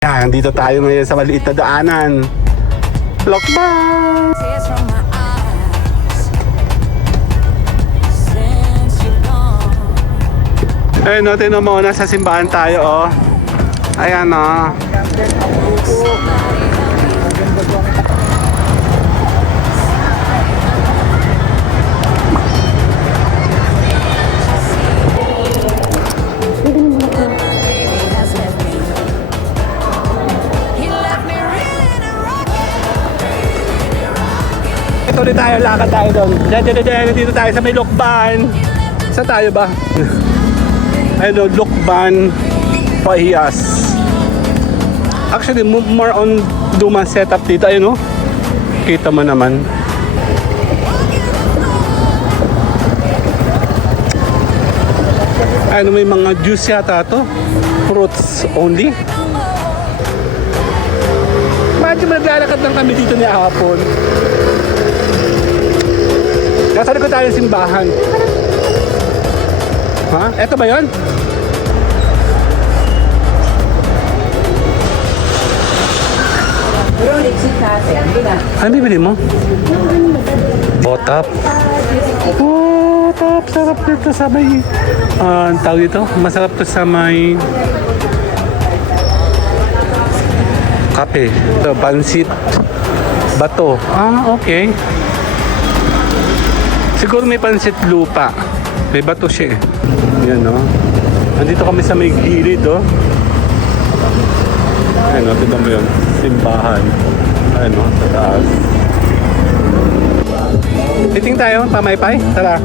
Yan, dito tayo ngayon sa maliit na daanan. Lokban! Ayun, no, tinan mo, nasa simbahan tayo, oh. Ayan, oh. Ito ulit tayo, lakad tayo doon. Dito tayo sa may Lokban. Saan tayo ba? Ayun, Lokban, Pahiyas. Actually, more on Duma setup dito. Ayun, no? Kita mo naman. Ayun, may mga juice yata to. Fruits only. Medyo maglalakad lang kami dito ni hapon. Nasa likod tayo ng simbahan. Ha? Eto ba yun? Ano bibili mo? Botap. Botap. Sarap dito sa may... ang tawag dito? Masarap to sa may... kape. Ito, pansit. Bato. Ah, okay. Siguro may pansit lupa. May bato siya eh. Yan, no? Nandito kami sa may gilid, oh. Ayan, no? Tignan mo yun. Simbahan. Ayan, no? Sa taas. Titing tayo, pamaypay. Tara.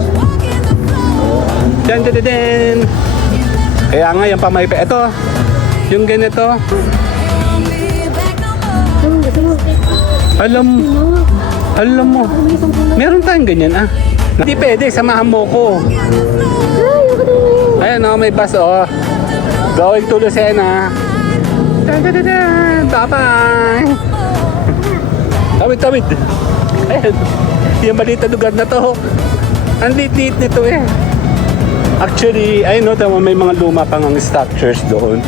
Dyan. Kaya nga, yung pamaypay. Ito, yung ganito. Alam mo. Meron tayong ganyan, ah. Hindi pwede, samahan mo ko. Ayan, oh, may bus, oh. Going to Lucena. Bye-bye. Tawid. Ayan. Yung balita lugar na to. Ang lit-lit nito eh. Actually, ayun, no, may mga luma pang ang structures doon.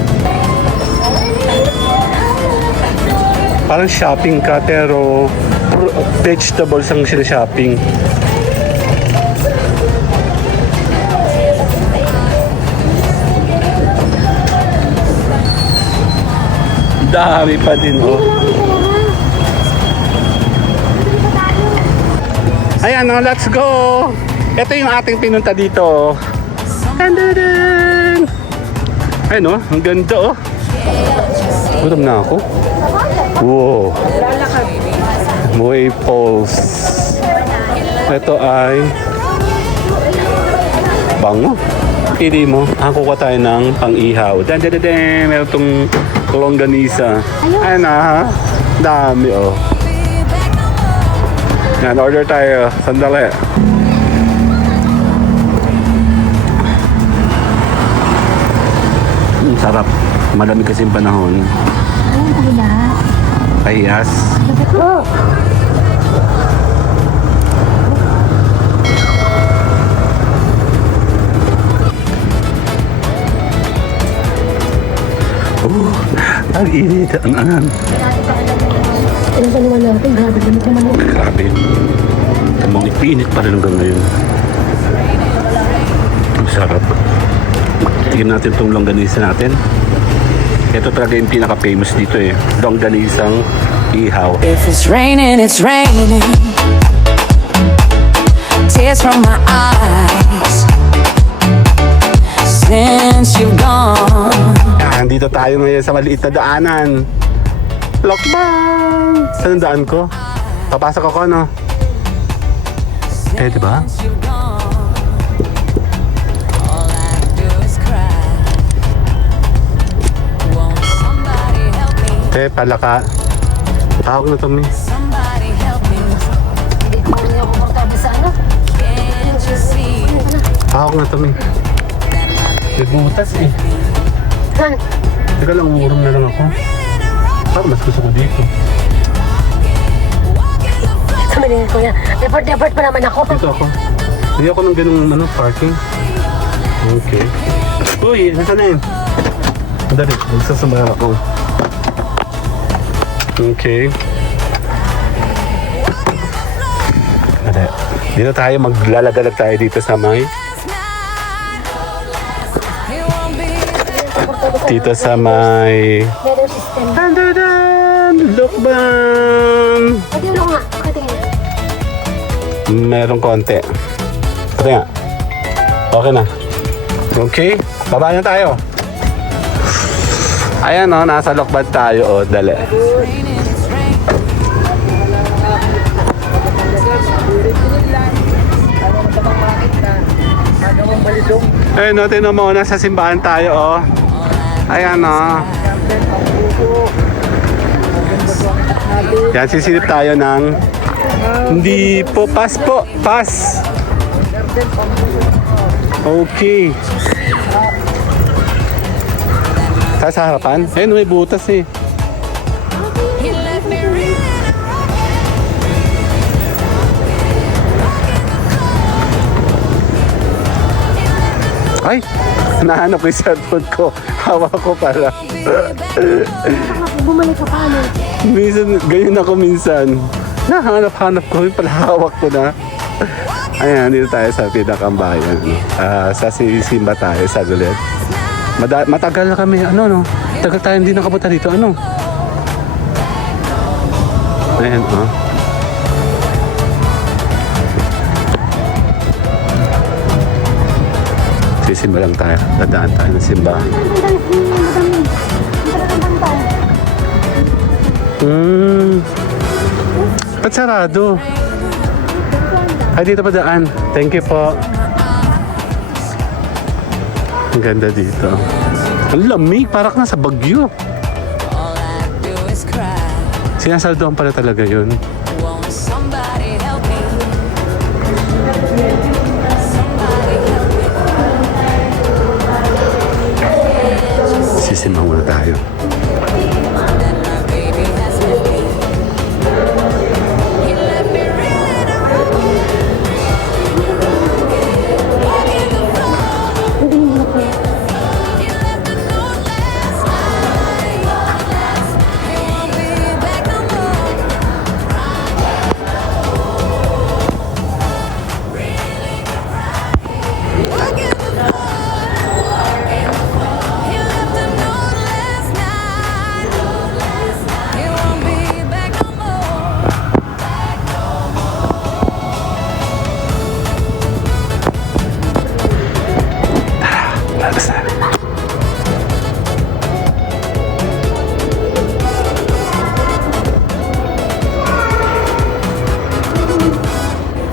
Parang shopping ka, pero vegetables ang shopping. Dami pa din, oh. Ayan, oh, let's go! Ito yung ating pinunta dito. Tandadan! Ayun, oh, ang ganda, oh. Gutom na ako. Wow! Moe Falls. Ito ay bango. Pili mo. Kukuha tayo ng pang-ihaw. Meron itong longganisa. Ayan na, ha? Dami, oh. Yan, order tayo. Sandali. Sarap. Malamig kasi yung panahon. Pahiyas. Ang init. Ang angan. Ilan pa naman natin? Grabe naman naman. Grabe. Tamang ipinit pa rin hanggang ngayon. Ang sarap. Tignan natin itong longganisa natin. Ito talaga yung pinaka-famous dito eh. Longganisang ihaw. If it's raining, it's raining. Tears from my eyes. Since you've gone. Yan, dito tayo ngayon sa maliit na daanan. Lokban! Saan ang daan ko? Papasok ako, no? Eh, diba? Palaka. Tawag na to, mi. Tawag na to, mi. Nagbutas eh. Teka lang, umurong na lang ako. Parang mas gusto ko dito. Sabi niya, kuya, deport pa naman ako. Dito ako. Hindi ako ng ganung parking. Okay. Uy, nasa na yun? Dali, nagsasamahan ako. Okay. Dito tayo, maglalagalag tayo dito sa may... Dito sa may... Weather system. Tandadan! Lukban! Pati ulo nga. Pati nga. Merong konti. Pati nga. Okay na. Okay. Baba na tayo. Ayan o, nasa Lokban tayo o. Dali. Ayun o, tinan mo, nasa simbahan tayo o. Ayan o. Yan, sisilip tayo ng... Hindi po, pass po. Pass. Okay. Sa harapan? Ayun, may butas eh. Ay, nahanap ko yung cellphone ko. Hawak ko pala. Bumalik ka pa, ano? Minsan, ganyan ako minsan. Nahanap-hanap ko yung pala hawak ko na. Ayan, dito tayo sa pinakambayan. Sa Simba tayo, sa Gulet. Matagal na kami, tagal tayo hindi nakapunta dito, Ayan, Sisimba lang tayo, dadaan tayo ng simbahan. Ba't sarado? Ay, dito pa daan. Thank you po. Ang ganda dito. Ang lamig, parang nasa Bagyo. All I do is cry. Sinasaldoan pala talaga yun. Won't somebody help me? Somebody help me. Sisimba muna tayo. Then my baby has left me. He left me reeling around. Walking the floor. He left a note last night. He won't be back no more. Walking the floor. He left a note last night. He won't be back no more. Labas na.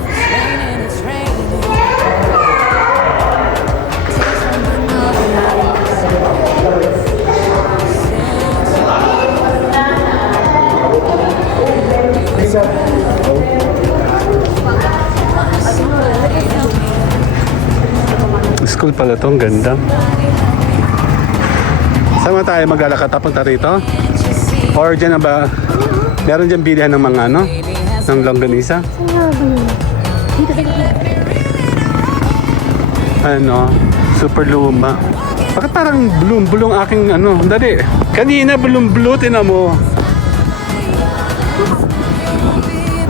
Raining, it's raining. School pala to, ang ganda. Saan ba tayo maglalakad? Papunta rito? Or dyan na ba? Meron dyan bilihan ng mga ng longganisa? Saan nga ba yun? Dito sa Super luma. Bakit parang bulong aking dali. Kanina bulong-bulo, tinan mo.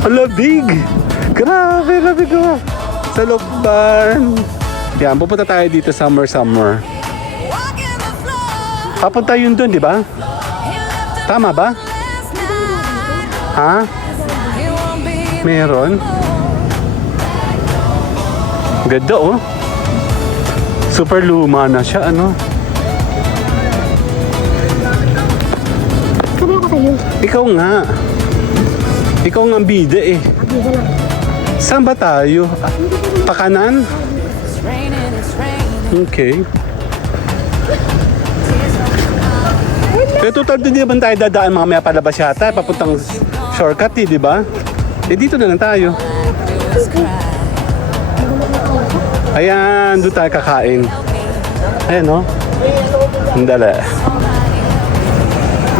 Hala, big! Grabe, grabe ko. Sa Lokban. Yan, pupunta tayo dito summer. Papunta yun dun, di ba? Tama ba? Ha? Meron? Ganda, oh. Super luma na siya, Sabi ako sa'yo. Ikaw nga. Ikaw nga ang bida eh. Abisa lang. Saan ba tayo? Pakanan? It's raining, it's raining. Okay. Pero total din naman tayo dadaan mamaya palabas yata. Papuntang shortcut di ba? Eh dito na lang tayo. Ayan, doon tayo kakain. Ayan Ang dala.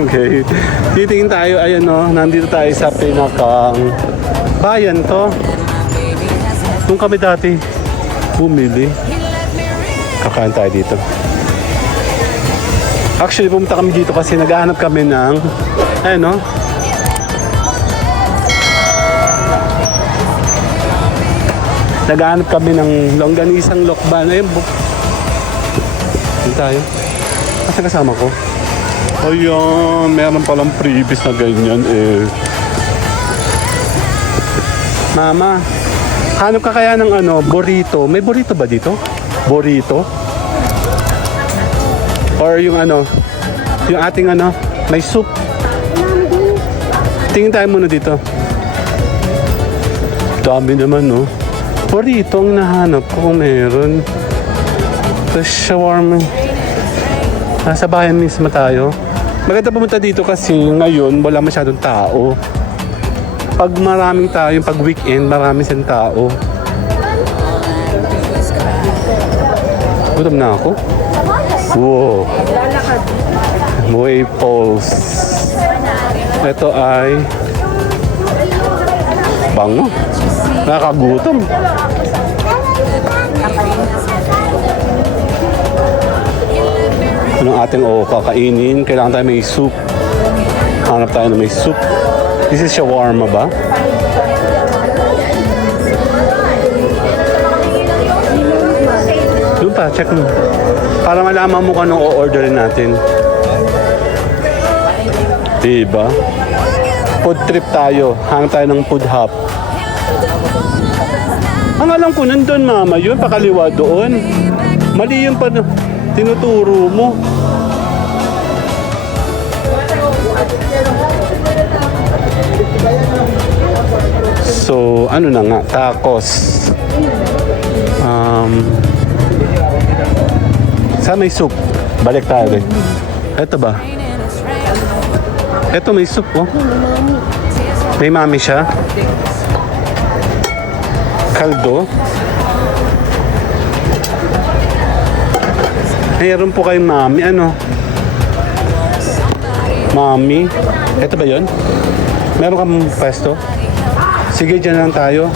Okay. Titingin tayo, ayan nandito tayo sa pinakang bayan to. Doon kami dati bumili. Kakain tayo dito. Actually, pumunta kami dito kasi naghahanap kami ng Naghahanap kami ng longganisang lokban. Ayun, dito tayo. Kasi kasama ko. Ayun, meron palang freebies na ganyan eh. Mama, hanap ka kaya ng ano, burrito. May burrito ba dito? Burrito? Or yung ano, yung ating ano, may soup. Tingin tayo muna dito. Dami naman, no? Burrito ang nahanap ko kung meron. Tapos shawarma. Nasa bayan mismo tayo. Maganda pumunta dito kasi ngayon wala masyadong tao. Pag maraming tao, yung pag weekend, marami siyang tao. Gutom na ako. Wow. Waypulse. Ito ay bango. Nakakagutom. Anong ating kakainin? Kailangan tayo may soup. Hanap tayo na may soup. This is shawarma ba? Doon pa, check mo. Para malaman mo kung anong o-orderin natin. Diba? Food trip tayo. Hanap tayo ng food hub. Ang alam ko, nandun mama, yun, pakaliwa doon. Mali yun pa, tinuturo mo. So, ano na nga, tacos. Saan may soup? Balik tayo rin. Ito ba? Ito may soup, oh. May mami siya. Kaldo. Mayroon po kayong mami, ano? Mami. Ito ba yun? Meron kang pwesto? Sige, dyan lang tayo.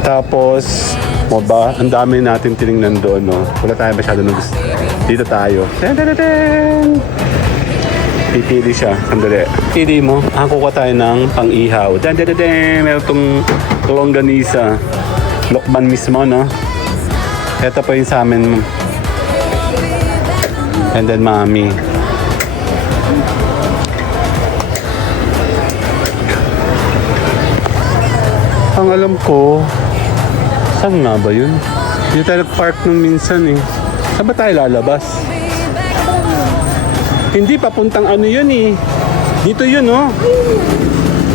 Tapos, mo ba? Ang dami natin tinignan doon, no? Wala tayo masyado ng gusto. Dito tayo. Pipili siya. Sandali. Pili mo. Kukuha tayo ng pang-ihaw. Meron itong longganisa. Lokban mismo, no? Ito po yung sa amin. And then, mami. Ang alam ko, saan nga ba yun? Dito tayo nag-park nung minsan eh. Saan ba tayo lalabas? Hindi, papuntang ano yun eh. Dito yun, oh.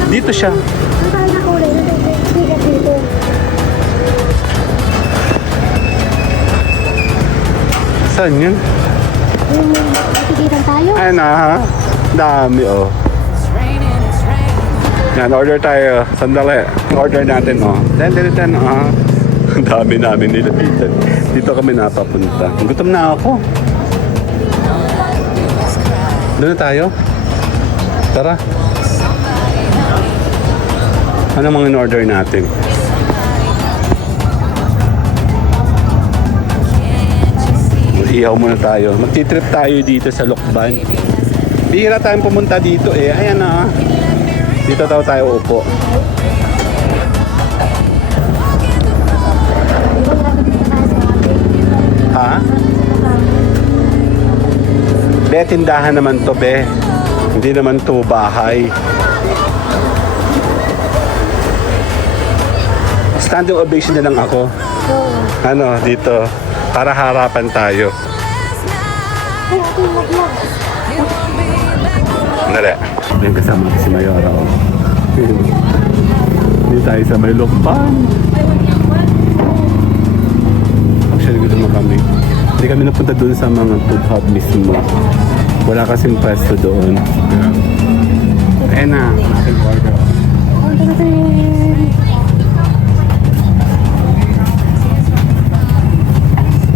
Dito siya. Ang tayo na kulay. Sigat dito. Saan yun? Yung natigitan tayo. Ay na, ha? Dami, oh. Yan, order tayo. Sandali. Order natin, oh. Den, oh. Ang dami namin nila dito. Dito kami napapunta. Gutom na ako. Doon na tayo. Tara. Ano mga in-order natin? Ihaw muna tayo. Magti-trip tayo dito sa Lokban. Bihira tayong pumunta dito eh. Ayan na. Dito tayo upo. Ha? Be, tindahan naman to, be. Hindi naman to bahay. Standing ovation na lang ako. Ano, dito. Para harapan tayo. Ay, ate, mag-vlog. Dali. May kasama si Mayora. Oh. Hindi tayo sa may Lokban. Actually, gusto mo kami. Hindi kami napunta doon sa mga food hub mismo. Wala kasing pwesto doon. Ayan na. Ating order. Order natin.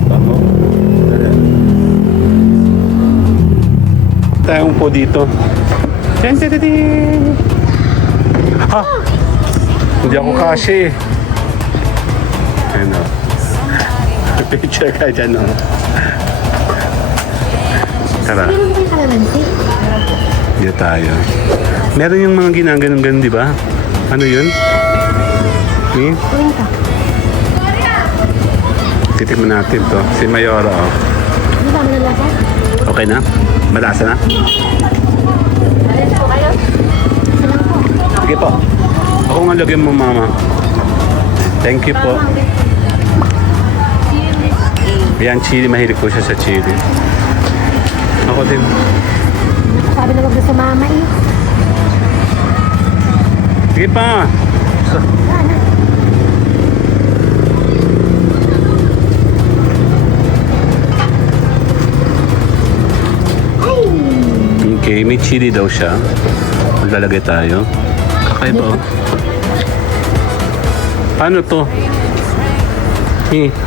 Bango. Tayong po dito. Ha? Hindi ako kasi. Ano? Picture ka dyan, no? Tara. Meron ba yung kalamansi? Dito tayo. Meron yung mga ginaganon-ganon, di ba? Ano yun? Kuwin ka. Titikman natin to. Si Mayora, oh. Ano ba na lasa? Okay na? Malasa na? Sige po. Ako nga lagyan mo, mama. Thank you po. Yan, chili. Mahilig po siya sa chili. Ako din. Sabi na wag na sa mama eh. Sige pa. Okay, may chili daw siya. Maglalagay tayo. Kakaiba, oh. Paano to?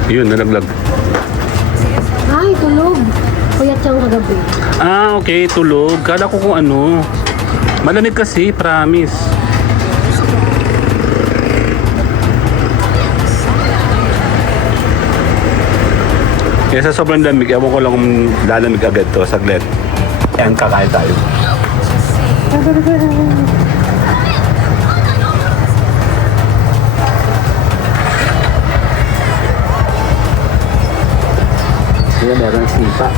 Yun, nalaglag. Ay, tulog. Puyat siyang kagabi. Ah, okay, tulog. Kala ko kung ano. Malamig kasi, promise. Kaya sa sobrang lamig, ewan ko lang kung lalamig agad to, saglit. Ayan, kakain tayo. Yan, meron sipa.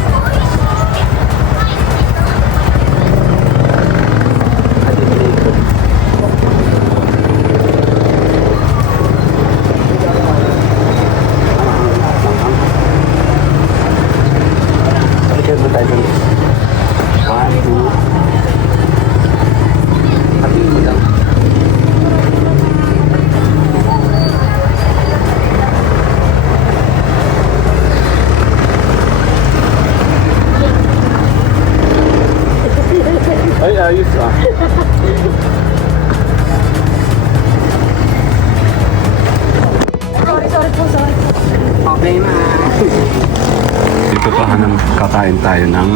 Ay, ayos ah. Sorry po, sorry. Okay na. Dito pa kakain tayo ng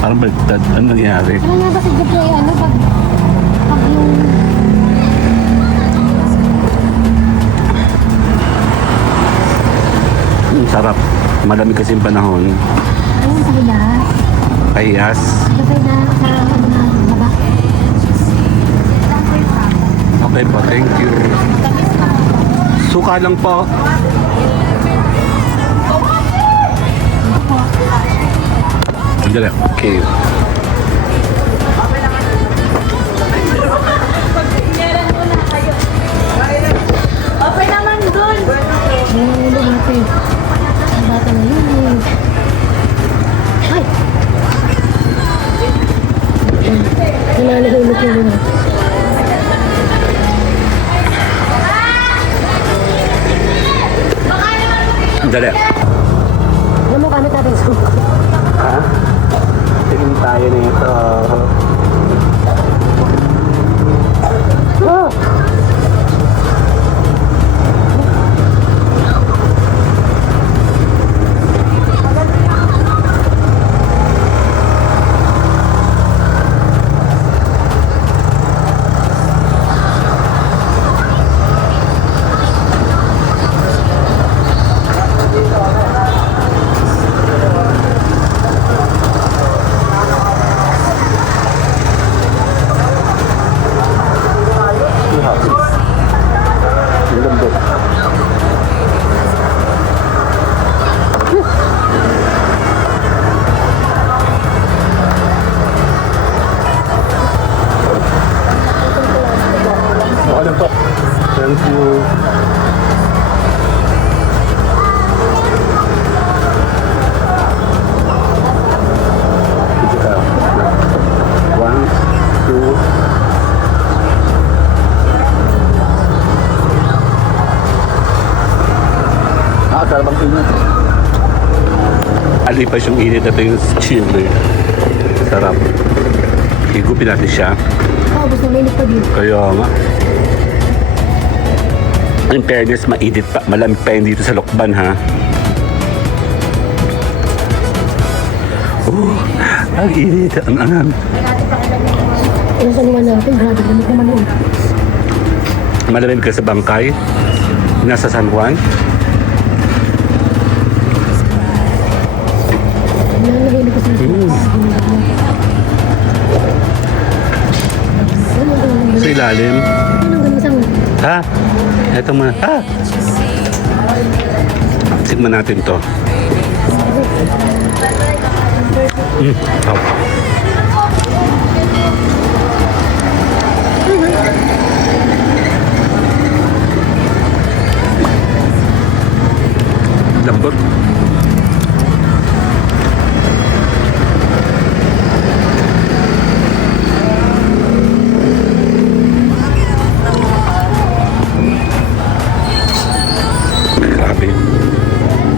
parang baliktad. Ano nangyari? Ano nga ba si Jeffrey, ano, pag yung... Sarap. Malamig kasi yung panahon. Ayun, sa hilas. Pahiyas. Sabay na sa ano na baba. Okay po, thank you. Suka lang po. Dali. Okay. Okay naman dun. Ay, lumati. Ang bata na yun eh. Ay! Nananahulog yun na. Dali. Alam mo kami natin suko. Ha? Tingin tayo nito. Oh! Ang lambot. Okay lang po. Thank you. Dito ka. 1, 2. Sarap ang init. Alipas yung init at yung chili. Sarap. Higupin natin siya. Oh, gusto mo init pa din. Kaya nga. In fairness, mainit pa. Malamig pa yun dito sa Lokban, ha? Ang init. Ang angan. Ano sa naman natin, grabe lamig naman yun. Malamig ka sa Bangkay. Nasa San Juan. Nananahulog ko sa Sa ilalim. Ano ang isang... Ha? Eto muna. Ha? Tikman natin to. Oh. Lambot. Grabe.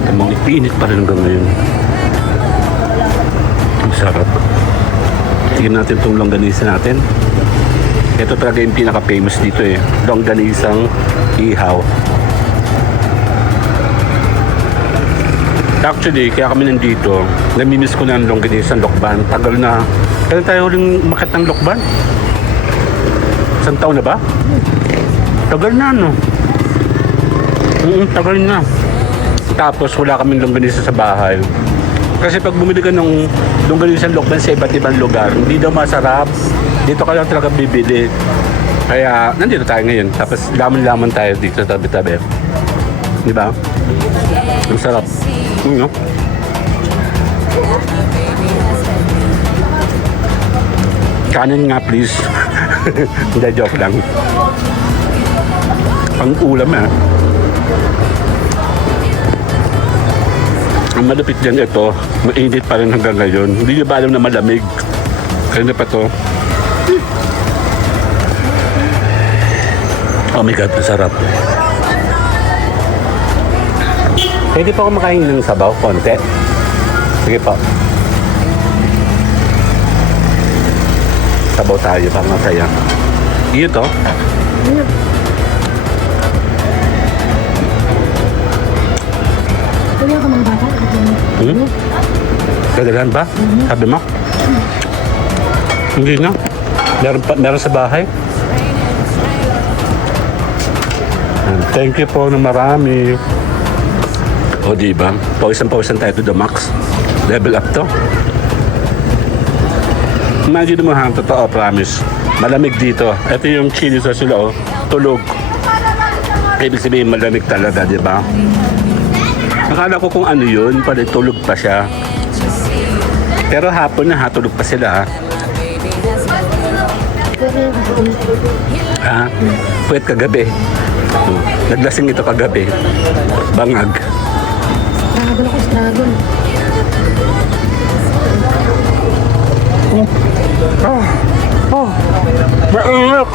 Tamang ipinit pa rin hanggang ngayon. Ang sarap. Tingnan natin itong longganisa natin. Ito talaga yung pinaka-famous dito eh. Longganisang ihaw. Actually, kaya kami nandito, namimiss ko na ang longganisang lokban. Tagal na. Kailan tayo huling umakyat ng lokban? Isang taon na ba? Tagal na, no? Tagal na. Tapos wala kaming longganisa sa bahay. Kasi pag bumili ka ng longganisang lokban sa iba't ibang lugar, hindi daw masarap. Dito ka lang talaga bibili. Kaya nandito tayo ngayon. Tapos laman-laman tayo dito sa tabi-tabi. Di ba? Ang sarap. No? Kanin nga please. Hindi, joke lang. Ang ulam eh. Ang malapit dyan ito, mainit pa rin hanggang ngayon. Hindi nyo ba alam na malamig? Kaya na pa to. Oh my God, ang sarap. Pwede pa ako makain ng sabaw, konti. Sige po. Sabaw tayo, parang masaya. Iyo to? Kaya ka mga bata. Gagalan ba? Sabi mo? Hindi na. Meron sa bahay. Thank you po na marami. O diba? Pawisan tayo to the max. Level up to. Imagine mo ha, totoo, promise. Malamig dito. Ito yung chili sauce nila, oh. Tulog. Ibig sabihin malamig talaga, di ba? Nakala ko kung ano yun, pala tulog pa siya. Pero hapon na ha, tulog pa sila ha. Ha? Puwet kagabi. Naglasing ito kagabi. Bangag. Struggle ako, struggle. Mainit!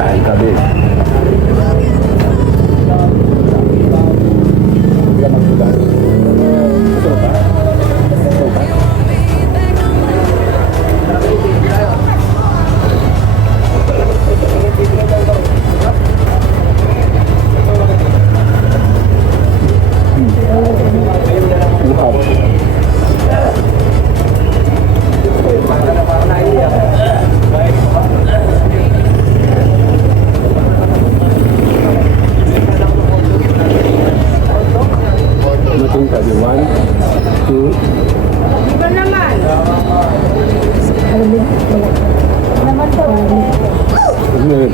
Kain kami. Natin tayo. 1, 2. Iba naman. Alamig. Naman to. Alamig.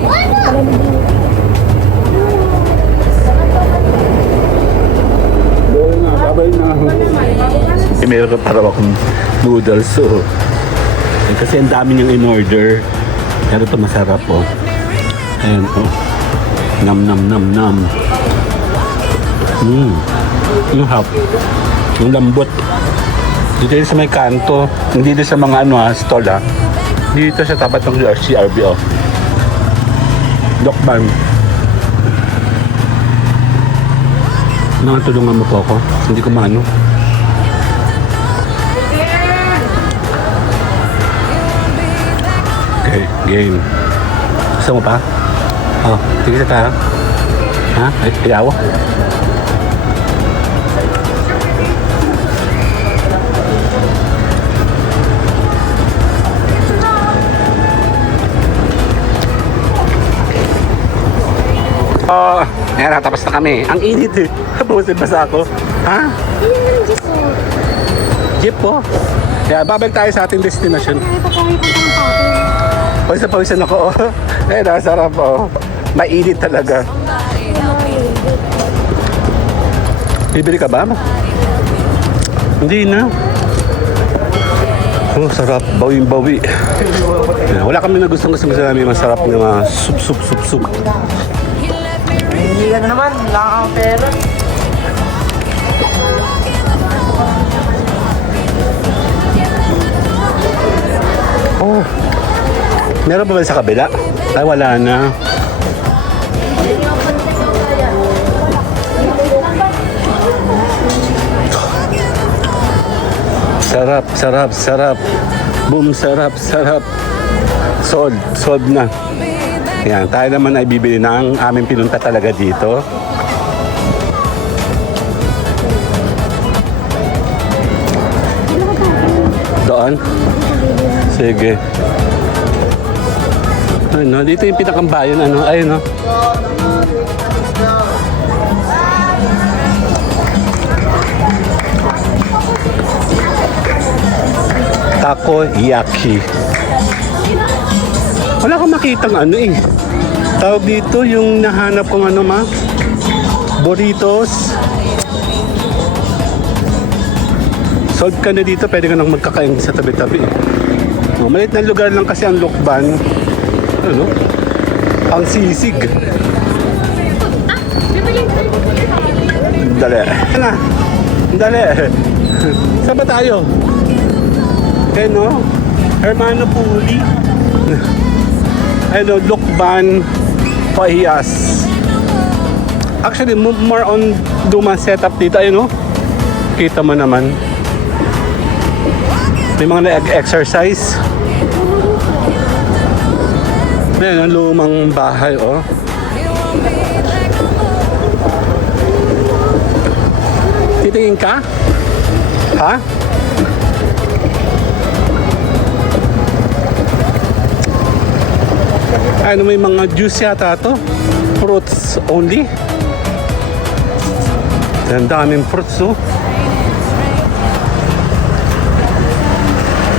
Babay na. Meron para akong noodles. So, kasi ang dami niyang in-order. Pero ito masarap po. Ayan po. Nam nam nam nam. Yung hap. Yung lambot. Dito yun sa may kanto. Hindi dito sa mga stall ha. Dito sa tapat ng CRB oh. Dokban. Mga tulungan mo po ako. Hindi ko maano. Okay, game. Gusto mo pa? Oh, sige sa tayo. Ha? Ay, ayaw? Ayan, tapos na kami. Ang init eh. Busin pa sa ako. Ha? Hindi naman Diyos mo. Jeep po. Kaya babalik tayo sa ating destination. Ay, pagkawin ko ng patin. Pawisan ako. Oh. Ayun, sarap oh. Mainit talaga. Bibili ka ba? Hindi na. Oh, sarap. Bawing-bawi. Wala kami na gusto namin masarap na mga sup. Hindi ka na naman, wala kang pera. Oh. Meron pa ba sa kabila? Ay, wala na. Sarap. Boom, sarap. Sold na. Yan, tayo naman ay bibili ng aming pinunta talaga dito. Doon? Sige. Ano, dito yung pinakambayan, ano, ayun, no? Takoyaki. Wala kang makitang ano eh. Tawag dito yung nahanap kong ano ma. Burritos. Sold ka na dito, pwede ka nang magkakain sa tabi-tabi. Oh, maliit na lugar lang kasi ang Lokban. Ano? Ang sisig. Dali. Ano? Dali. Saan ba tayo? Ano? Hermano Puli. Ano? Lokban. Pahiyas. Actually, more on lumang setup dito. Ayun, no? Kita mo naman. May mga nag-exercise. Ayan, ang lumang bahay, oh. Titingin ka? Ha? Ano, may mga juice yata to? Fruits only? Ang daming fruits, oh.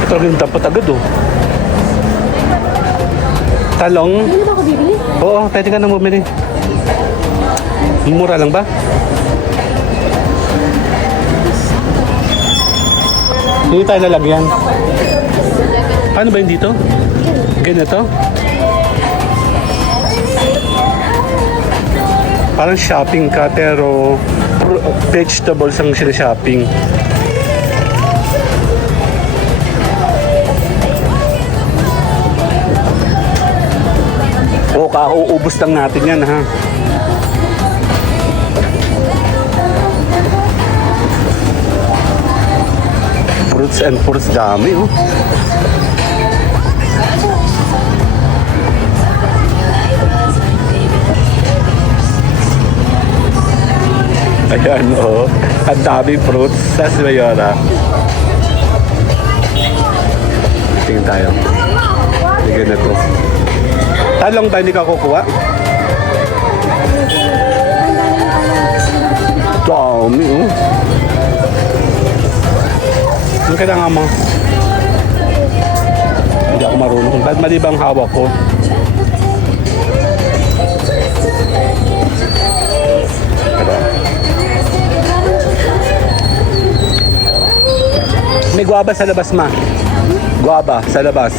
Ito rin dapat agad, oh. Talong. Hindi ba ako bibili? Oo, pwede ka na bumili. Mura lang ba? Hindi tayo lalagyan. Paano ba yun dito? Ganito? Parang shopping ka pero vegetables ang sila-shopping. O, kauubos lang natin yan, ha? Fruits and fruits, dami, oh. Ayan, oh. Ang daming fruits. Saan si Mayora? Tingin tayo. Sige na to. Talong ba hindi ka kukuha? Dami, oh. Ano kailangan mo? Hindi ako marunong. Ba't mali bang hawak ko? May guava sa labas, ma. Guava sa labas.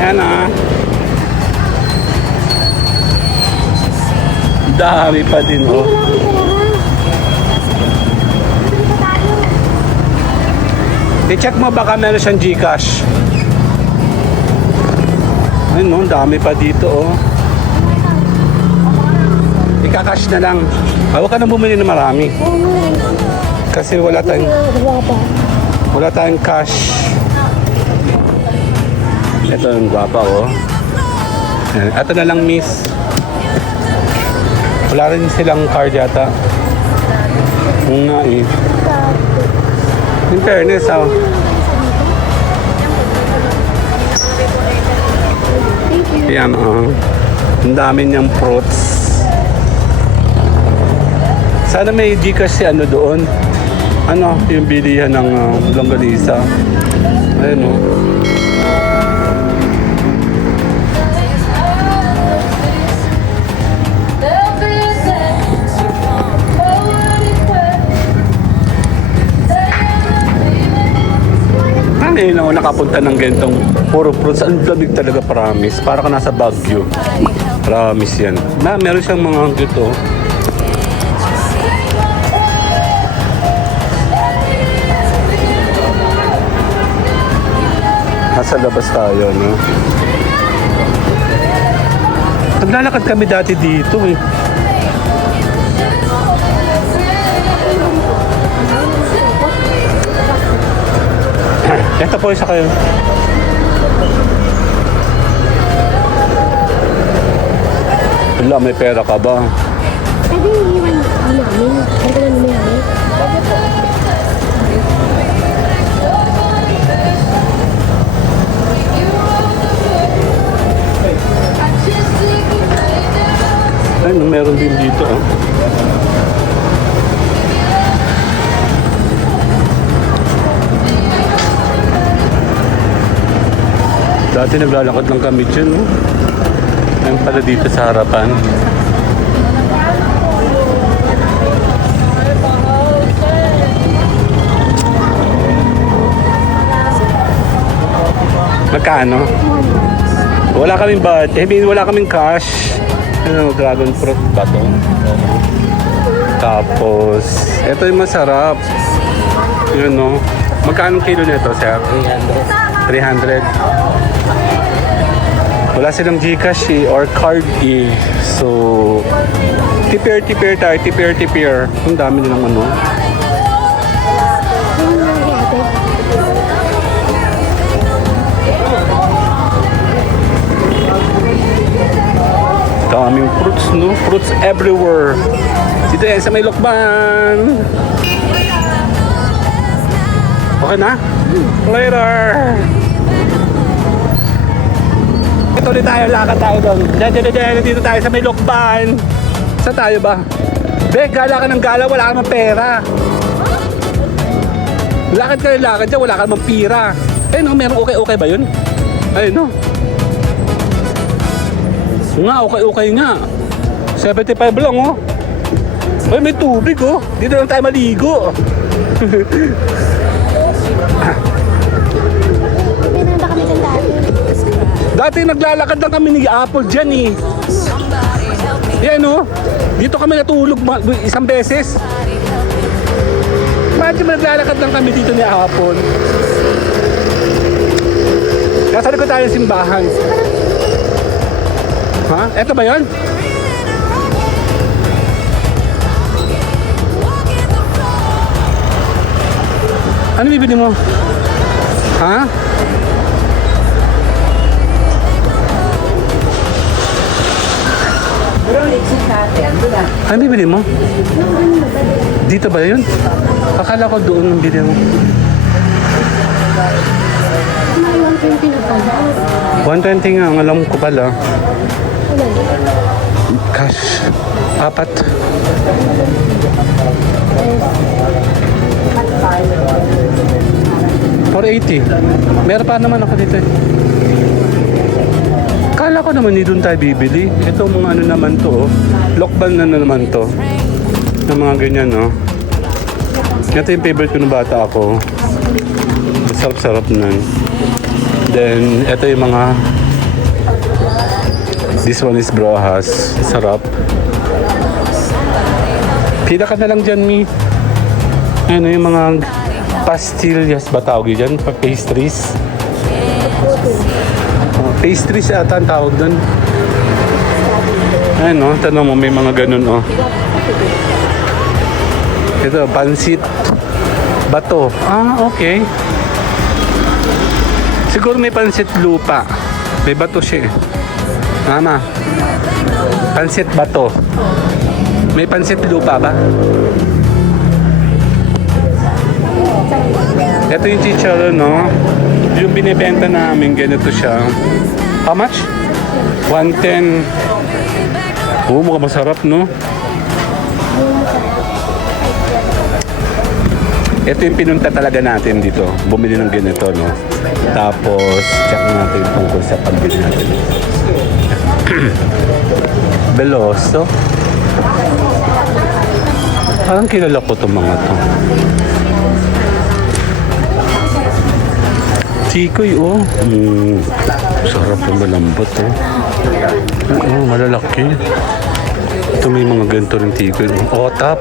Ayan, ah. Dami pa din, oh. I-check mo baka meron siyang GCash. Ayun, no, dami pa dito, oh. Ika-cash na lang. Huwag ka nang bumili na marami. Kasi wala tayong cash. Ito yung guwapa, oh. Ito na lang, miss. Wala rin silang card yata. Nga eh. In fairness, oh. Yan, oh. Ang dami niyang fruits. Sana may GCash si ano doon. Ano, yung bilihan ng longganisa. Ayun, oh. Ngayon ako nakapunta ng gantong puro fruits. Ang lamig talaga, promise. Para ka nasa Baguio. Promise yan. Meron siyang mga dito. Nasa labas tayo, no? Naglalakad kami dati dito, eh. Ito po, isa kayo. Wala, may pera ka ba? Pwede iiwan namin. Pwede na namin namin. Ay, meron din dito, oh. Dati naglalakad lang kami dyan, no? Ayun pala dito sa harapan. Magkano? Wala kaming wala kaming cash. Ano, dragon fruit ba to? Tapos, ito yung masarap. Yun, no? Magkano kilo nito, sir? 300. Wala silang Gcash or card eh. So, tipir tayo. Tipir. Ang dami nilang ano. Daming fruits, no? Fruits everywhere. Dito yan sa may Lokban. Okay na? Later! Ito ulit tayo, lakad tayo doon. Dito tayo sa may Lokban. Saan tayo ba? Gala ka ng gala, wala ka ng pera. Lakad ka ng lakad dyan, wala ka ng pira. Eh no, meron okay ba yun? Ayun no. Nga, okay nga. 75 lang, oh. Ay, may tubig, oh. Dito lang tayo maligo. Pinanda kami dyan dati. Dati naglalakad lang kami ni Apple dyan, eh. Yan, oh. Dito kami natulog isang beses. Bakit naglalakad lang kami dito ni Apple? Nasa likod tayo ng simbahan. Ha? Eto ba yun? Ano bibili mo? Ha? Ano bibili mo? Dito ba yun? Akala ko doon ang bili mo. May 120 na pa. 120 nga, ang alam ko pala. Cash. 4. $480. Meron pa naman ako dito. Kala ko naman doon tayo bibili. Ito mga ano naman to, oh. Lokban na naman to. Ng mga ganyan, no. Ito yung favorite ko ng bata ako. Sarap-sarap nun. Then, ito yung mga this one is brohas. Sarap. Pila ka na lang dyan, Mi. Ano yung mga pastillas ba tawag dyan? Pastries. Pastries ata ang tawag doon. Ayan, no? Tanong mo, may mga ganun, oh. Ito, pansit. Bato. Ah, okay. Siguro may pansit lupa. May bato siya, eh. Tama. Pansit bato. May pansit lupa ba? Ito yung chicharon, no? Yung binibenta namin, ganito siya. How much? 110. Oo, mukhang masarap, no? Ito yung pinunta talaga natin dito. Bumili ng ganito, no? Tapos, check natin tungkol sa pagbili natin. Veloso. Parang kilala ko itong mga to. tikoy, oh. Sarap yung malambot, oh. Oo, malalaki. Ito may mga ganito rin tikoy. Oh, tap.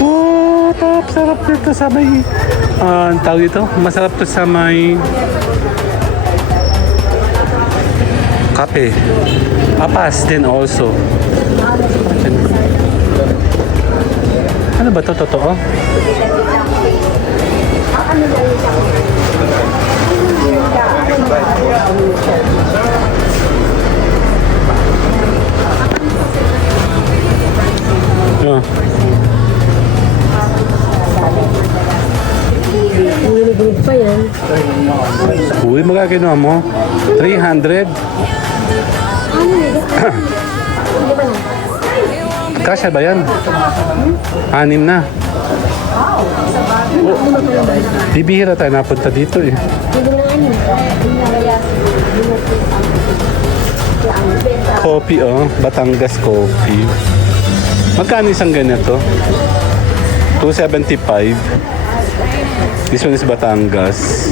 Oh, tap. Sarap nito sa may... ang tawag ito? Masarap to sa may... kape. Apas din also. Ano ba to? Totoo? Ah. Hinihilig pa yan. Uy, magkakino mo? 300? Kasya ba yan? 6 na. Bibihira tayo napunta dito eh. Hindi na ano. Coffee oh, Batangas coffee. Magkano isang ganito? 275. This one is Batangas.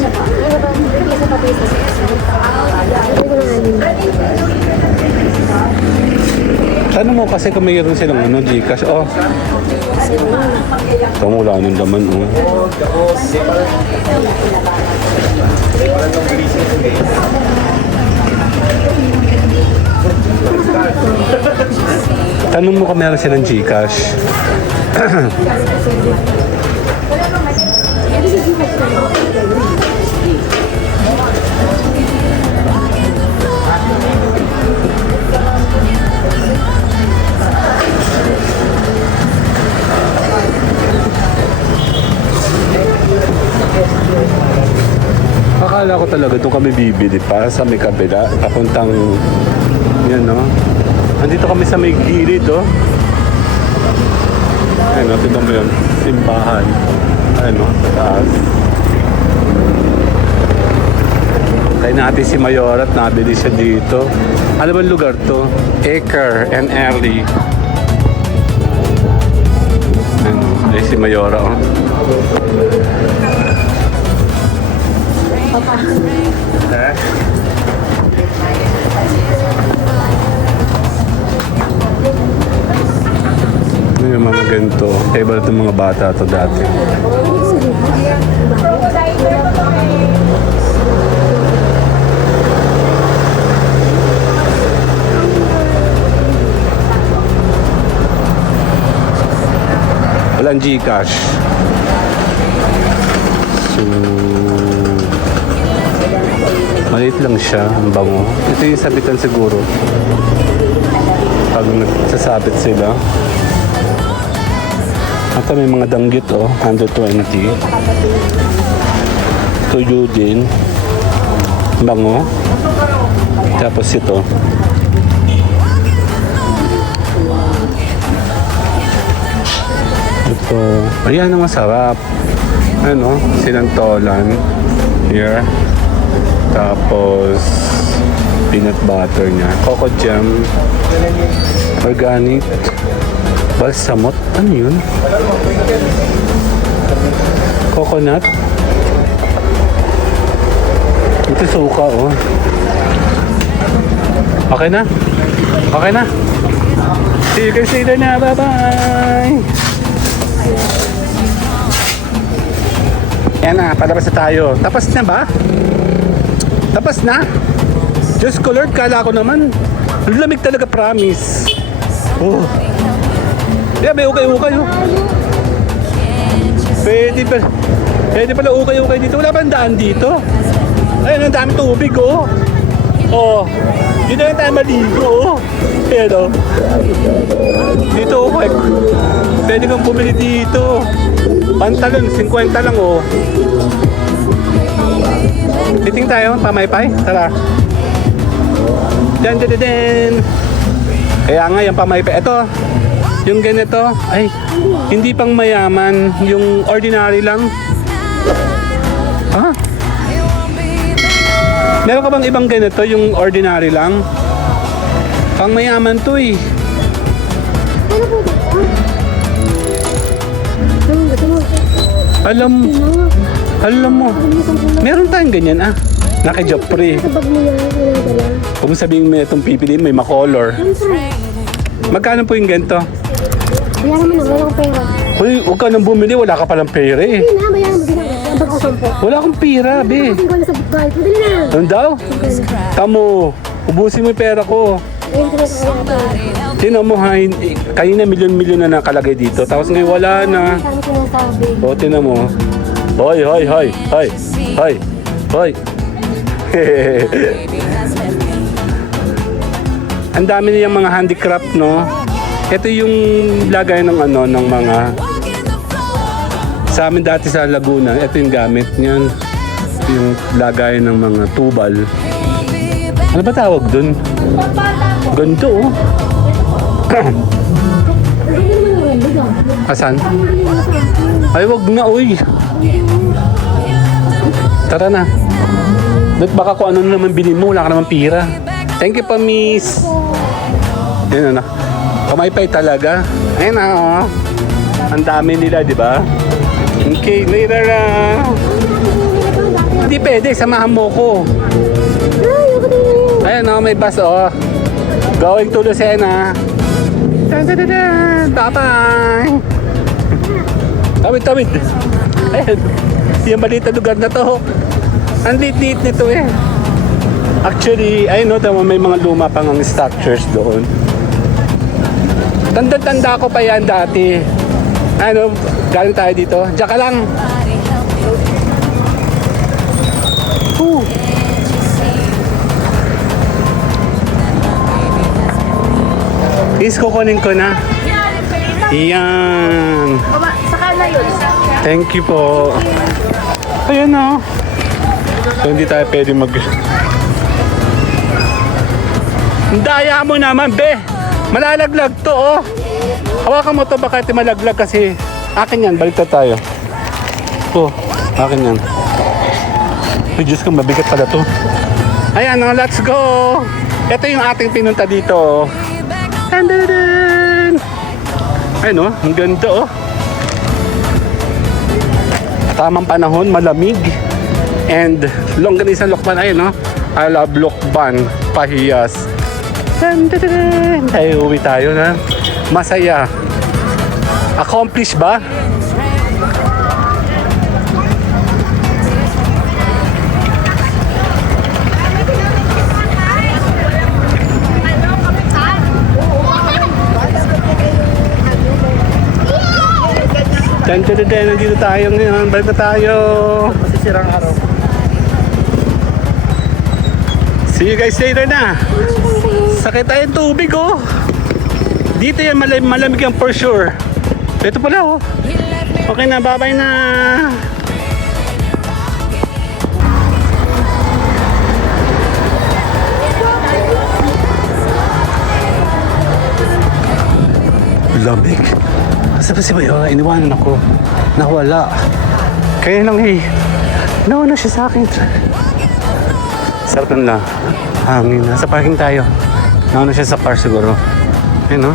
Tanong mo kasi kung mayroon silang ano, Gcash. Oh. Ito wala nung laman oh. Tanong mo kung meron silang Gcash. Akala ko talaga doon kami bibili pa sa may kabila, papuntang yan no. Andito kami sa may gilid oh. Ayun no, tignan mo yun, simbahan. Ayun no, sa taas. Kaya natin si Mayor at nabili siya dito. Ano ba lugar to? Acre and Alley. Ayun, ay si Mayora oh. Ano yung mga ganito? Kaya ba itong mga bata to dati? Walang Gcash. So, maliit lang siya, ang bango. Ito yung sabitan siguro. Pag nagsasabit sila. Ito may mga danggit oh, 120. Tuyo din. Bango. Tapos ito. Ito. Ayan ang masarap. Ano? Sinantolan. Here. Tapos peanut butter niya. Coco jam. Organic. Balsamot. Ano yun? Coconut. Ito suka oh. Okay na? Okay na? See you guys later na. Bye-bye! Yan na, palabas na tayo. Tapos na ba? Tapos na? Diyos ko Lord, kala ko naman. Lamig talaga, promise. Oh. Yeah, may ukay-ukay oh. Pwede pala ukay-ukay dito. Wala bang daan dito? Ayun, ang dami tubig oh. Oh. Dito lang tayo maligo oh. Pero dito oh, pwede kang bumili dito. Pantalon, 50 lang oh. Titing tayo, pamaypay. Tara. Dan. Kaya nga yung pamaypay. Ito, yung ganito, ay, hindi pang mayaman. Yung ordinary lang. Ha? Meron ka bang ibang ganito, yung ordinary lang? Pang mayaman to eh. Ano po ba? Alam mo, meron tayong ganyan Naka-job free. Sa bag mo yan, wala dala. Kung sabihin mo itong pipiliin, may makolor. Magkano po yung ganito? Bayaran mo na, wala akong pera. Uy, huwag ka nang bumili, wala ka palang pera eh. Hindi na, bayaran mo din ako. Sa bag ko 10. Wala akong pera, be. Kasing ko na sa bag. Madali na. Ano daw? Tamo, ubusin mo yung pera ko. Ayun ko na sa kaya. Tinan mo ha, kanina milyon-milyon na nakalagay dito. Tapos ngayon wala na. Saan ko nasabi? O, tinan mo. Hoy. Ang dami niyang mga handicraft, no? Ito yung lagay ng ng mga... Sa amin dati sa Laguna, ito yung gamit niyan. Yung lagay ng mga tubal. Ano ba tawag dun? Ganito, oh. Asan? Ay, wag na, uy. Tara na. Ba't baka kung ano naman bilhin mo, wala ka naman pira. Thank you pa, miss. Yan na. Kamaypay talaga. Ayun na, oh. Ang dami nila, di ba? Okay, later na. Hindi pwede, samahan mo ko. Ayun, oh, may bus, oh. Going to Lucena. Bye-bye. Tawid. Ayun. Yung balita lugar na to. Ang liit-liit nito eh. Actually, I know may mga luma pang ang structures doon. Tanda-tanda ko pa yan dati. Ano, galing tayo dito. Diyan ka lang. Is kukunin ko na. Yan. Saka na yun. Thank you po. Ayun na. So, hindi tayo pwede mag... Daya mo naman, be. Malalaglag to, oh. Hawakan mo to, baka ito malaglag kasi... Akin yan, baliktad tayo. Oh, akin yan. Ay, Diyos ko, mabigat pala to. Ayan, oh, let's go. Ito yung ating pinunta dito. Ayun, oh, ang ganda, oh. Tamang panahon, malamig. And longganisa Lokban, ayun, no? I love Lokban, Pahiyas. Tayo, uwi tayo na. Masaya. Accomplish ba? Nandito tayo ngayon. Balik na tayo. Masisirang araw. See you guys later na. Sakit tayong tubig, oh. Dito yan, malamig yan for sure. Ito pala, oh. Okay na, bye-bye na. Lamig. Asa ba si Bayo? Iniwanan ako. Nawala. Kaya lang eh. Nawala siya sa akin. Sarap na. Hangin. Nasa parking tayo. Nawala siya sa car siguro. Ayun, no?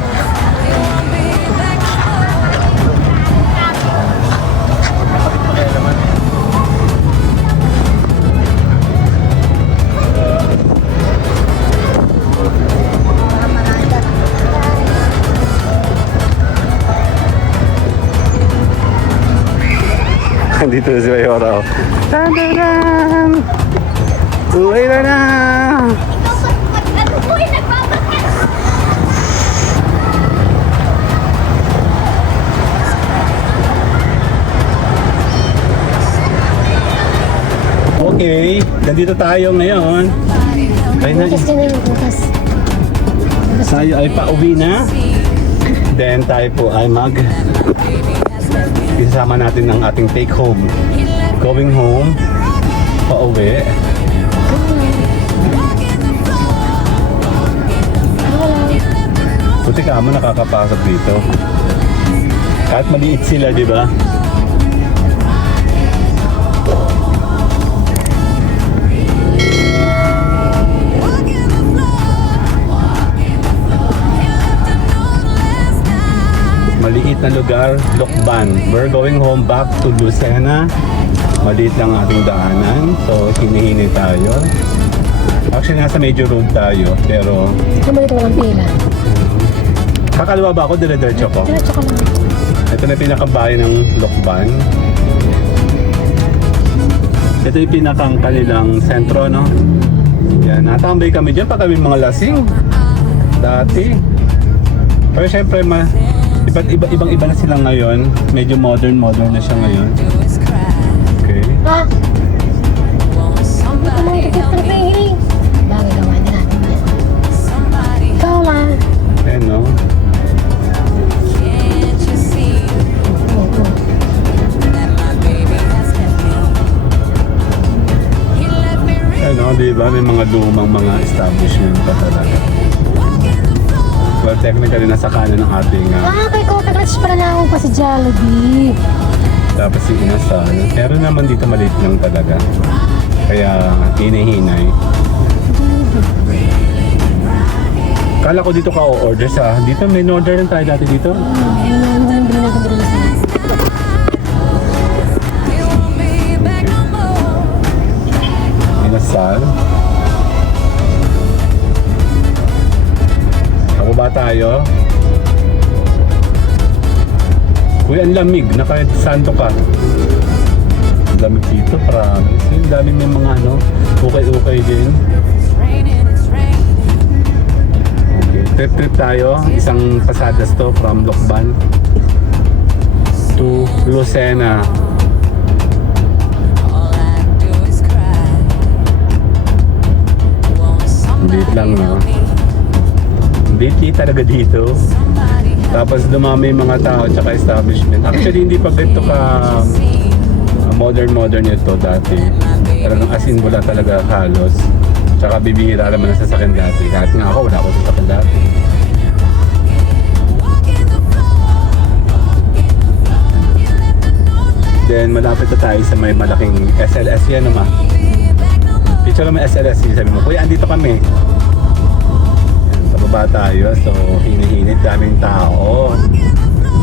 Dito si Mayora. Tandaran! Uwi na! Okay, nandito tayo ngayon. Ay na, Bukas ka na, bukas. tayo ay pauwi na. Then tayo po ay isasama natin ang ating take home. Going home, pauwi. Buti ka mo nakakapasok dito. Kahit maliit sila, di ba? Maliit na lugar, Lokban. We're going home back to Lucena. Maliit lang ating daanan. So, hinihinay tayo. Actually, nasa major road tayo. Pero, Kamay ito walang pila. kakaliwa ba ako? Dire-diretso ko. Diretso ka lang. Ito na yung pinakabahay ng Lokban. Ito yung pinakang kanilang sentro, no? Yan, natambay kami dyan pag kami mga lasing. Dati. Pero syempre, ibang-iba na sila ngayon. Medyo modern na siya ngayon. Okay. Ha? Ito mga ito ka na hiling. Bagay gawa na natin yan. Ikaw lang. Ayan, no? Oo. Ayan, no? Diba? May mga lumang mga establishment pa talaga. Well, technically, nasa kanan ng ating Kay Coffee Clutch pala na akong pa si Jollibee. tapos yung inasal. Pero naman dito maliit lang talaga. Kaya hinihinay. Kala ko dito ka o-order sa... Dito may order rin tayo dati dito. Ayun na, yung bilhin natin dito sa Inasal. Ako ba tayo? Uy, ang lamig na kahit santo ka. Ang lamig dito, promise. Yung dami may mga ano, ukay-ukay din. Okay, trip tayo. Isang pasadas to from Lokban to Lucena. Date lang, no? Date talaga dito. Tapos dumami yung mga tao at saka establishment. Actually, hindi pa ganito ka modern ito dati. Talagang as in, wala talaga halos. Tsaka bibihira naman ang sasakyan dati. Kahit nga ako, wala akong sasakyan dati. Then, malapit na tayo sa may malaking SLS yan naman. Picture naman SLS, sabi mo, kuya, andito kami. Yan, sa baba tayo, so hinihinit, daming tao.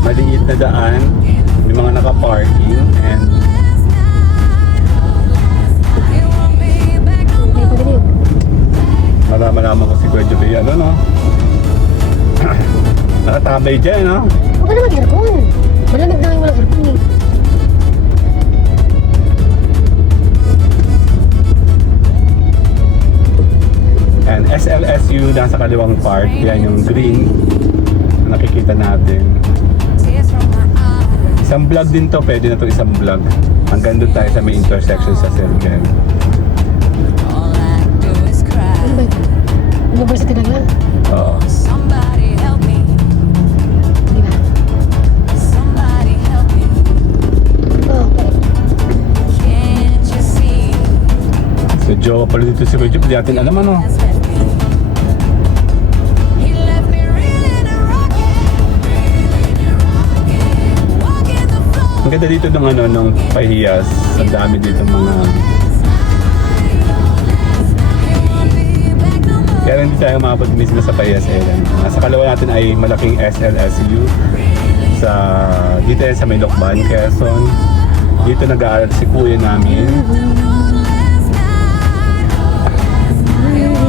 Maliit na daan, may mga naka-parking, and Hindi pa din. malaman ko si Kuya Joby, ano no? Nakatabay dyan, no? Huwag ka na mag-aircon. Malamig na yung walang aircon eh. And SLSU nasa kaliwang part, yan yung green na nakikita natin. Isang vlog din to, pwede na to isang vlog. Hanggang doon tayo sa may intersection sa Circle. Ano ba ito? University na lang. Oo. Di ba? Okay. So jowa pala dito si Kuya Joby, di natin alam ano. Ang ganda dito ng ano, ng Pahiyas. Ang dami dito mga... Kaya hindi tayo mabot mismo sa Pahiyas Island. Nasa kalawa natin ay malaking SLSU. Dito yan sa may Lokban, Quezon. Dito nag-aaral si kuya namin.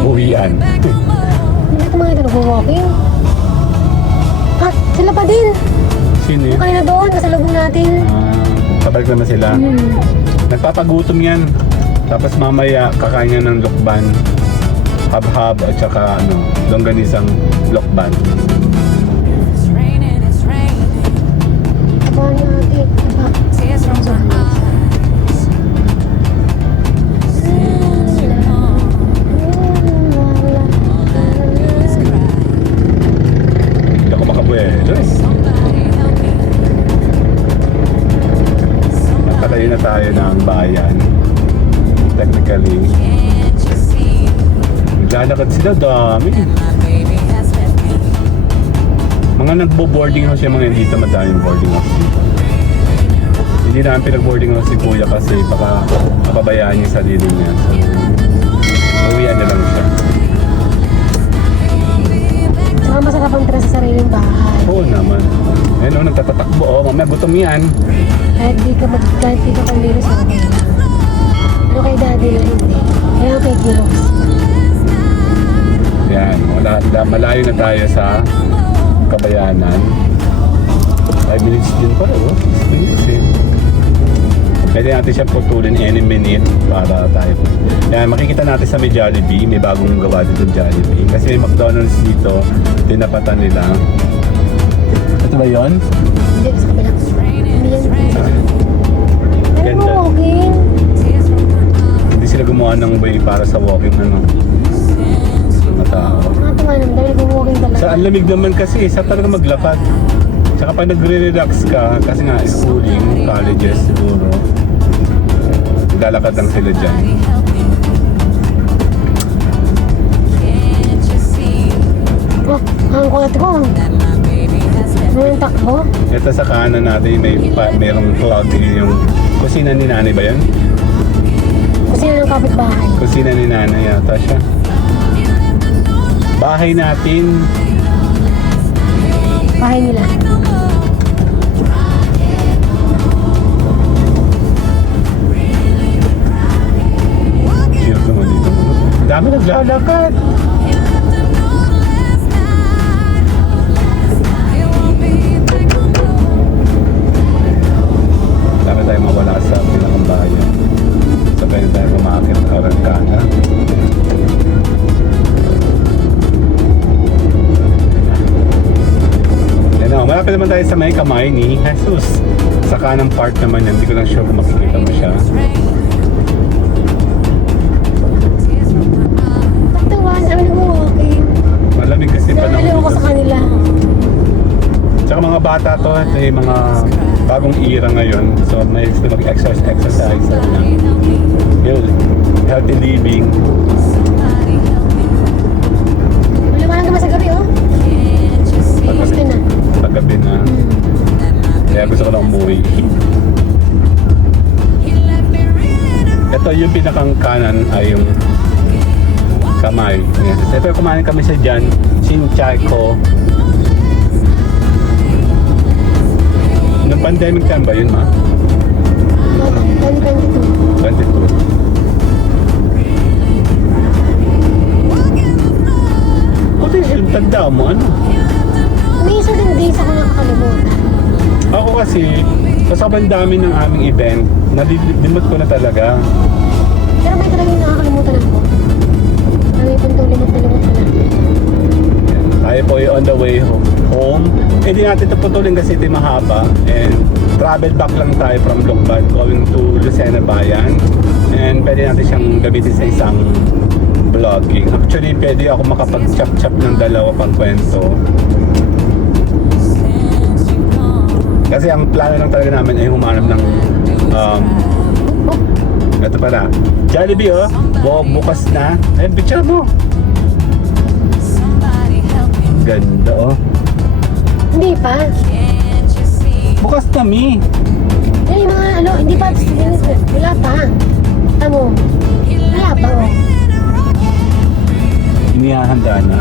Uwian. Hindi ko mga ito nag-walking. Ah, sila pa din. Sino yun? Kanina doon, kasalubong natin. Kabalik naman sila. Nagpapagutom yan. Tapos mamaya kakain yan ng lokban. Hab-hab at saka ano, longganisang lokban. Aba natin. Aba. Hindi ako makabuelo eh. Nagpatayo na tayo ng bayan. Technically. Naglalakad sila, dami. Mga nagbo-boarding house yung mga dito, madaming boarding house dito. Hindi namin pinag-boarding house si kuya kasi baka mapabayaan niya yung sarili niya. So, uwian na lang siya. Sa Saka masarap ang tira sa sariling bahay. Oo naman. Ayun o, nagtatatakbo. Oh, mamaya gutom yan. Kahit di ka panlilos, okay lang. Ano kay daddy na hindi? Kaya kay Giros. Yan. Malayo na tayo sa Kabayanan. 5 minutes din pala. 6 minutes eh. Pwede natin siya putulin any minute para tayo. Yan, makikita natin sa may Jollibee. May bagong gawa dito Jollibee. Kasi may McDonald's dito. Tinapatan nila. Ito ba yun? Hindi, sa kabila. Hindi yan. Pero Ganda. walking. Hindi sila gumawa ng way para sa walking ano. Mga tao. Nakatawa naman dahil walking talaga. Sa ang lamig naman kasi, sa talaga maglakad. Tsaka pag nagre-relax ka, kasi nga schooling, colleges siguro, lalakad lang sila dyan. Oh, ang kulat ko. Ano yung takbo? Ito sa kanan natin, mayroong plug yung kusina ni nanay ba yan? Kasi yun ang kapitbahay. Kusina ni nanay yata siya. Bahay natin, Bahay nila. cute naman dito. Dami naglalakad. Dami tayo mawala sa pinakang bayan. Sabay na tayo kumakit Arangkana. Yan o, malapit naman tayo sa may kamay ni Jesus. Sa kanang part naman yan, hindi ko lang sure kung makikita mo siya. Taktawan, kami nag-walking. Malamig kasi pa Nalaliw ko sa kanila. Tsaka mga bata to, ito yung mga bagong era ngayon. So may gusto mag-exercise na yun, healthy living. Lumalang ka ba sa gabi, oh? Gusto na. Paggabi na. Kaya gusto ko na umuwi. Ito yung pinakang kanan ay yung kamay. Siyempre kumain kami sa dyan, Chinchaiko. Noong pandemic time ba yun, ma? 22. 22. Buti yung tanda mo, ano? May isa din days ako nakakalimutan. Ako kasi, sa sobrang dami ng aming event, nalilimot ko na talaga. Pero may talagang nakakalimutan ako. Kami punto limot ko na. Tayo po ay on the way home. Hindi natin ito putulin kasi ito mahaba. And travel back lang tayo from Lokban going to Lucena Bayan. And pwede natin siyang gamitin sa isang vlogging. Actually, pwede ako makapag-chop-chop ng dalawa pang kwento. Kasi ang plano lang talaga namin ay humanap ng ito pala, Jollibee oh, bukas na. Ayun, picture mo. Ganda oh. Hindi pa. Bukas na mi. Yung mga ano, hindi pa. Wala pa. Tamo. Wala pa, oh. Inihahanda na.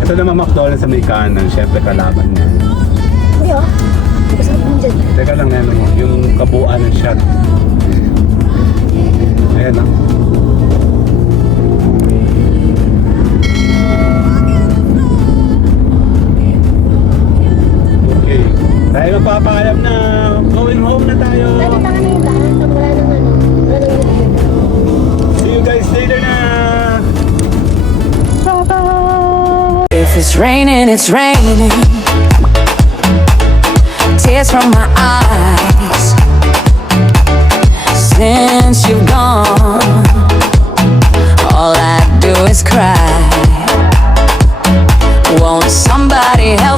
Ito naman McDonald's sa may kanan. Siyempre kalaban niya. Hindi, oh. Gusto ko dyan. Teka lang, ano mo, yung kabuuan ng shot. Ayan ah. Okay. Tayo magpapaalam na. Going home na tayo. Tatatangan na yung daan. Pag wala nang ano. Wala nang YouTube. See you guys later na. If it's raining, it's raining. Tears from my eyes. Since you've gone, all I do is cry. Won't somebody help